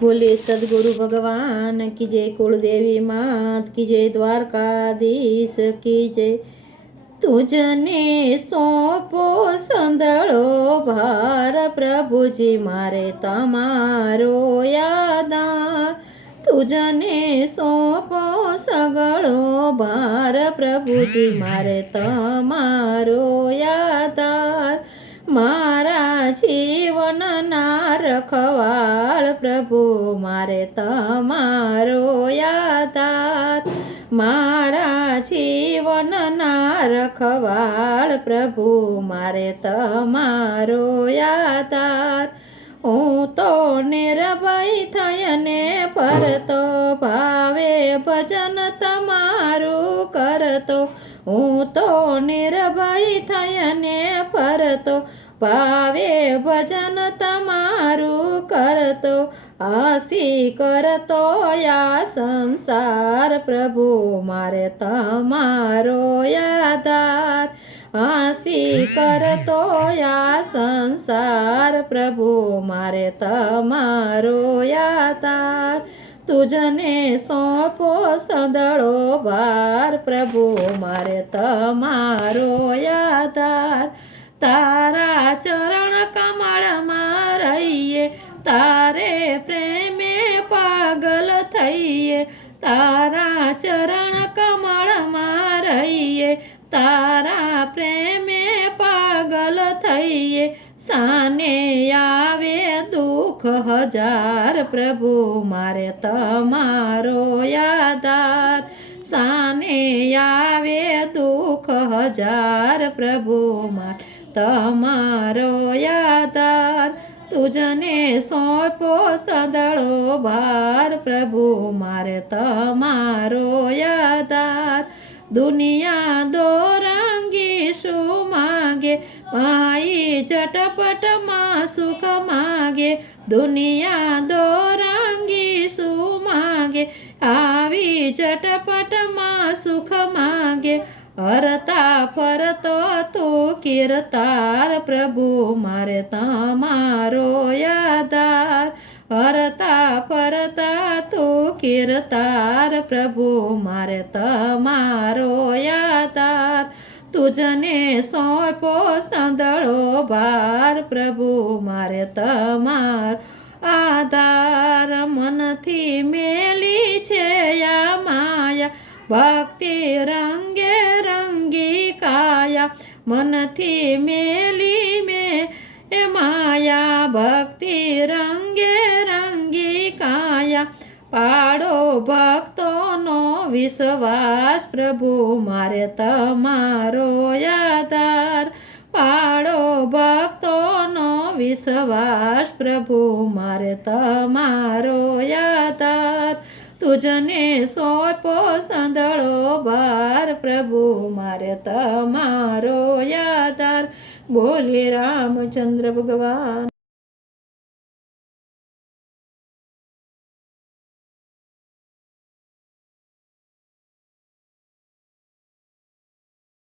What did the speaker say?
बोले सदगुरु भगवान की जय, कुलदेवी मात की जय, द्वारकाधीश की जय। तुझने सोंपो संदळो भार, प्रभुजी मारे तमारो यादार। तुझने सोंपो सगळो भार, प्रभुजी मारे तमारो यादार। मारा जीवनना रखवाळ, प्रभु मारे तमारो यादार। मारा जीवनना रखवाळ, प्रभु मारे तमारो यादार। हूँ तो निर्भय थयने फरतो, भावे भजन तमारू करतो। हूँ तो निर्भय थयने फरतो, भावे भजन तमारू करतो। आसी करतो या संसार, प्रभु मारे तमारो यादार। आसी करतो या संसार, प्रभु मारे तमारो यादार। तुझने सोंपो संदळो भार, प्रभु मारे तमारो यादार। तारा चरण कमळ में रहिए, तारे प्रेमे पागल थईए। तारा चरण कमळ में रहिए, तारा प्रेमे पागल थईए। साने आवे दुख हजार, प्रभु मारे तमारो यादार। साने आवे दुख हजार, प्रभु मारे तमारो यादार। तुझने सोंपो संदळो भार, प्रभु मारे तमारो यादार। दुनिया दो रंगी शू मागे, माई झटपट मां सुख मागे। दुनिया दो रंगी शू मागे, आवी झटपट मां सुख मागे। हरता फरतो तू कीर्तार, प्रभु मारे तमारो यादार। हरता फरता तू कीर्तार, प्रभु मारे तमारो यादार। तुझने सोंपो संदळो भार, प्रभु मारे तमार आधार। मनथी मेली छे या माया, भक्ति रंगे रंगी काया। मनथी मेली में माया, भक्ति रंगे रंगी काया। पाड़ो भक्तोनो विश्वास, प्रभु मारे तमारो यादार। पाड़ो भक्तोनो विश्वास, प्रभु मारे तमारो यादार। तुझने सोंपो संदळो भार, प्रभु मारे तमारो यादार। बोले रामचंद्र भगवान।